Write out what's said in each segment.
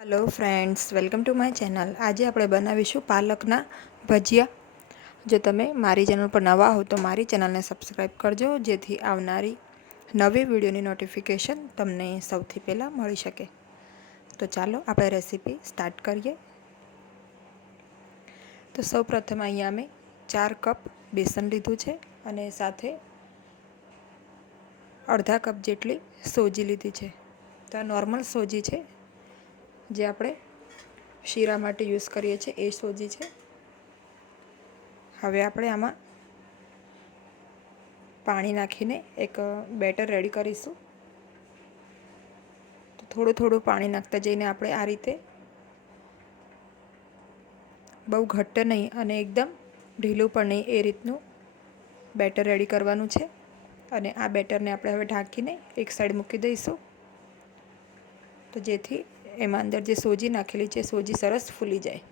Hello friends, welcome to my channel. आज આપણે બનાવીશું પાલકના ભજીયા। જો તમે મારી ચેનલ પર નવા હો તો મારી ચેનલને સબસ્ક્રાઈબ કરજો, જેથી આવનારી નવી વિડીયોની નોટિફિકેશન તમને સૌથી પહેલાં મળી શકે। તો ચાલો આપણે રેસીપી સ્ટાર્ટ કરીએ। તો સૌપ્રથમ અહીંયા મેં 4 કપ બેસન લીધું છે અને સાથે અડધા કપ જેટલી સોજી લીધી છે। તો આ નોર્મલ સોજી છે, જે આપણે શીરા માટે યુઝ કરીએ છીએ એ સોજી છે। હવે આપણે આમાં પાણી નાખીને એક બેટર રેડી કરીશું। તો થોડું થોડું પાણી નાખતા જઈને આપણે આ રીતે બહુ ઘટ્ટ નહીં અને એકદમ ઢીલું પણ નહીં એ રીતનું બેટર રેડી કરવાનું છે। અને આ બેટરને આપણે હવે ઢાંકીને એક સાઈડ મૂકી દઈશું, તો જેથી એમાં અંદર જે સોજી નાખેલી છે સોજી સરસ ફૂલી જાય।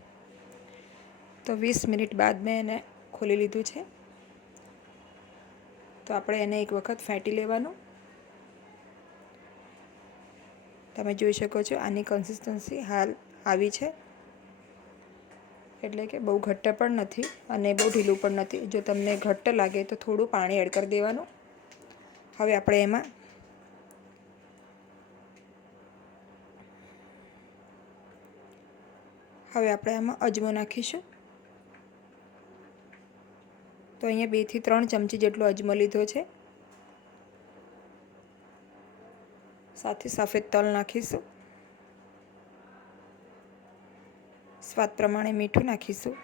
તો 20 મિનિટ બાદ મેં એને ખોલી લીધું છે। તો આપણે એને એક વખત ફેંટી લેવાનું। તમે જોઈ શકો છો આની કન્સિસ્ટન્સી હાલ આવી છે, એટલે કે બહુ ઘટ્ટ પણ નથી અને બહુ ઢીલું પણ નથી। જો તમને ઘટ્ટ લાગે તો થોડું પાણી એડ કરી દેવાનું। હવે આપણે એમાં અજમો નાખીશું। તો અહીંયા 2 થી 3 ચમચી જેટલો અજમો લીધો છે। સાથે સફેદ તલ નાખીશું, સ્વાદ પ્રમાણે મીઠું નાખીશું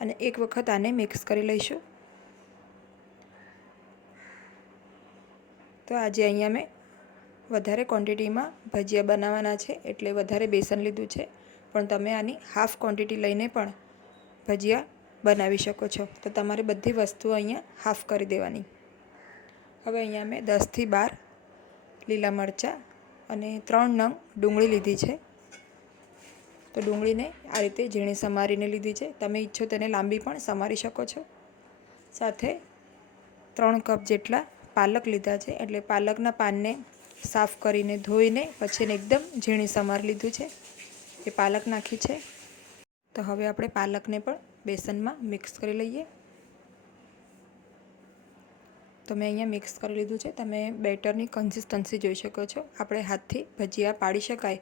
અને એક વખત આને મિક્સ કરી લઈશું। તો આજે અહીંયા મેં વધારે ક્વોન્ટિટીમાં ભજીયા બનાવવાના છે, એટલે વધારે બેસન લીધું છે, પણ તમે આની હાફ ક્વોન્ટિટી લઈને પણ ભજીયા બનાવી શકો છો। તો તમારે બધી વસ્તુઓ અહીંયા હાફ કરી દેવાની। હવે અહીંયા મેં 10 થી 12 લીલા મરચાં અને 3 નંગ ડુંગળી લીધી છે। તો ડુંગળીને આ રીતે ઝીણી સમારીને લીધી છે, તમે ઈચ્છો તેને લાંબી પણ સમારી શકો છો। સાથે 3 કપ જેટલા પાલક લીધા છે, એટલે પાલકના પાનને સાફ કરીને ધોઈને પછી એને એકદમ ઝીણી સમારી લીધું છે, એ પાલક નાખી છે। તો હવે આપણે પાલકને પણ બેસનમાં મિક્સ કરી લઈએ। તો મેં અહીંયા મિક્સ કરી લીધું છે। તમે બેટરની કન્સિસ્ટન્સી જોઈ શકો છો। આપણે હાથથી ભજીયા પાડી શકાય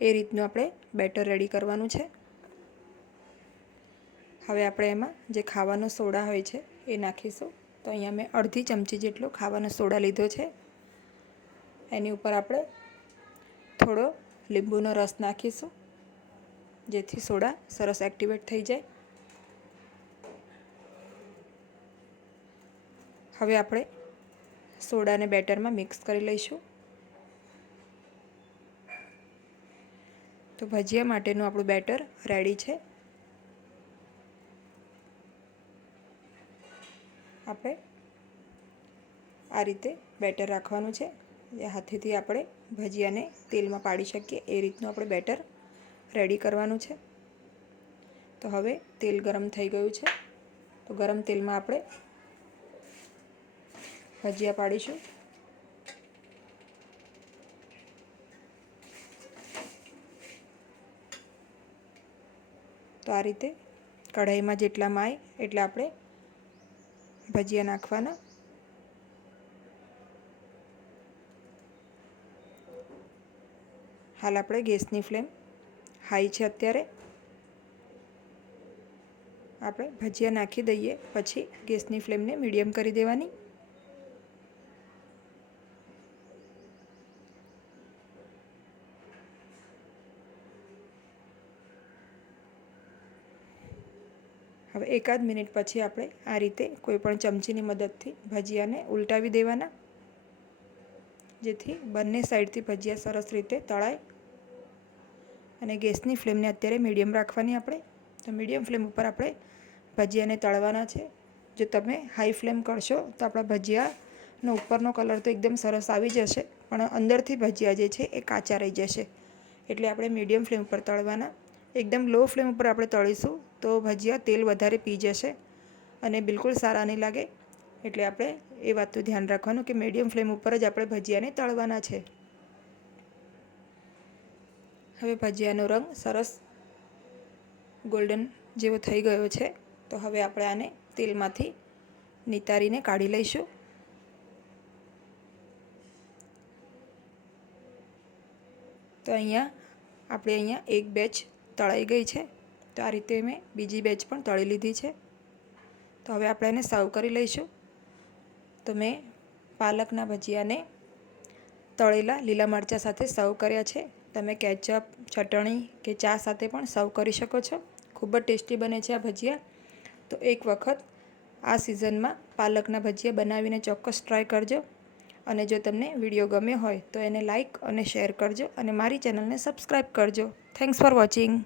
એ રીતનું આપણે બેટર રેડી કરવાનું છે। હવે આપણે એમાં જે ખાવાનો સોડા હોય છે એ નાખીશું। તો અહીંયા મેં અડધી ચમચી જેટલો ખાવાનો સોડા લીધો છે। એની ઉપર આપણે થોડો લીંબુનો રસ નાખીશું, જેથી સોડા સરસ એક્ટિવેટ થઈ જાય। હવે આપણે સોડાને બેટરમાં મિક્સ કરી લઈશું। તો ભજીયા માટેનું આપણું બેટર રેડી છે। આપણે આ રીતે બેટર રાખવાનું છે, એ હાથેથી આપણે ભજીયાને તેલમાં પાડી શકીએ એ રીતનું આપણે બેટર રેડી કરવાનું છે। તો હવે તેલ ગરમ થઈ ગયું છે, તો ગરમ તેલમાં આપણે ભજીયા પાડીશું। તો આ રીતે કઢાઈમાં જેટલા માય એટલે આપણે ભજીયા નાખવાના। હાલ આપણે ગેસની ફ્લેમ હાઈ છે। અત્યારે આપણે ભજીયા નાખી દઈએ પછી ગેસની ફ્લેમને મીડિયમ કરી દેવાની। હવે એકાદ મિનિટ પછી આપણે આ રીતે કોઈપણ ચમચીની મદદથી ભજીયાને ઉલટાવી દેવાના, જેથી બંને સાઈડથી ભજીયા સરસ રીતે તળાય। અને ગેસની ફ્લેમને અત્યારે મીડિયમ રાખવાની આપણે। તો મીડિયમ ફ્લેમ ઉપર આપણે ભજીયાને તળવાના છે। જો તમે હાઈ ફ્લેમ કરશો તો આપણા ભજીયાનો ઉપરનો કલર તો એકદમ સરસ આવી જશે, પણ અંદરથી ભજીયા જે છે એ કાચા રહી જશે, એટલે આપણે મીડિયમ ફ્લેમ ઉપર તળવાના। એકદમ લો ફ્લેમ ઉપર આપણે તળીશું તો ભજીયા તેલ વધારે પી જશે અને બિલકુલ સારા નહીં લાગે। એટલે આપણે એ વાતનું ધ્યાન રાખવાનું કે મીડિયમ ફ્લેમ ઉપર જ આપણે ભજીયાને તળવાના છે। હવે ભજીયાનો રંગ સરસ ગોલ્ડન જેવો થઈ ગયો છે. તો હવે આપણે આને તેલમાંથી નિતારીને કાઢી લઈશું. તો અહીંયા એક બેચ તળાઈ ગઈ છે. તો આ રીતે મેં બીજી બેચ પણ તળી લીધી છે. તો હવે આપણે એને સર્વ કરી લઈશું. તો મેં પાલકના ભજીયાને તળેલા લીલા મરચાં સાથે સર્વ કર્યા છે. તમે કેચઅપ, ચટણી કે ચા સાથે પણ સર્વ કરી શકો છો. ખૂબ જ ટેસ્ટી બને છે આ ભજીયા. તો એક વખત આ સિઝનમાં પાલકના ભજીયા બનાવીને ચોક્કસ ટ્રાય કરજો. અને જો તમને વિડીયો ગમ્યો હોય તો એને લાઈક અને શેર કરજો અને મારી ચેનલને સબસ્ક્રાઈબ કરજો. Thanks for watching.